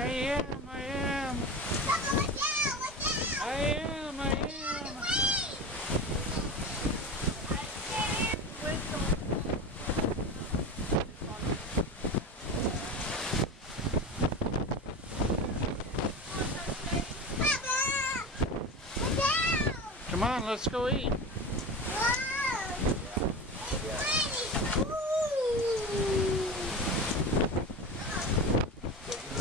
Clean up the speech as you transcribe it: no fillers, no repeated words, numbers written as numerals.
I am. Papa, look down, look down. I am. Papa, look down. Come on, let's go eat.